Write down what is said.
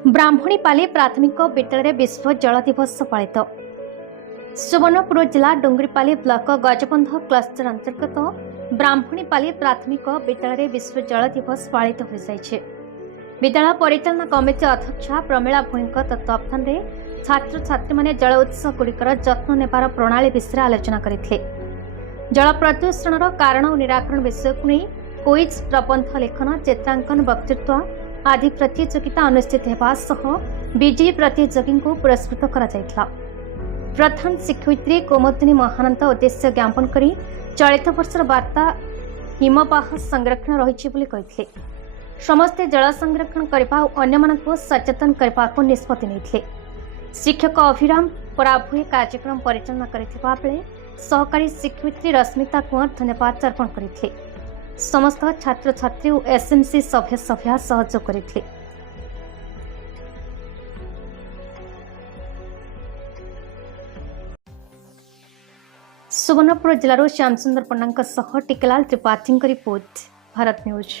ब्राह्मणीपाली प्राथमिक विद्यालय विश्व जल दिवस पालित। सुवर्णपुर जिला डुंगरीपाली ब्लॉक गजबंध क्लस्टर अंतर्गत ब्राह्मणीपाली प्राथमिक विद्यालय विश्व जल दिवस पालित हो जाइए। विद्यालय परिचालना कमिटी अध्यक्षा प्रमीला भूई तत्वावधान में छात्र छात्री माने जल उत्स गुड़िकर जत्न नेबार प्रणाली विषय आलोचना करते। जल प्रदूषण कारण और निराकरण विषय को नहीं क्विज प्रबंध लेखन चित्रांकन वक्तृत्व आदि प्रतियोगिता अनुष्ठित होगा। विजयी प्रतियोगी को पुरस्कृत करा जायथिला। प्रधान शिक्षयित्री कुमुदिनी महानंद उद्देश्य ज्ञापन करी चलित वर्षर वार्ता हिमवाह संरक्षण रही कहते। समस्ते जल संरक्षण करने और अन्य सचेतन करने निष्पत्ति नहीं। शिक्षक अभिराम पराभुए कार्यक्रम परिचालना करथिबा बेले सहकारी शिक्षयित्री रश्मिता कुंवर धन्यवाद अर्पण करथिले। समस्त छात्र छात्री और एसएमसी सभ्य सभ्या सहयोग करथिले। सुवर्णपुर जिलार श्यामसुंदर पन्ना टिकलाल त्रिपाठी रिपोर्ट, भारत न्यूज।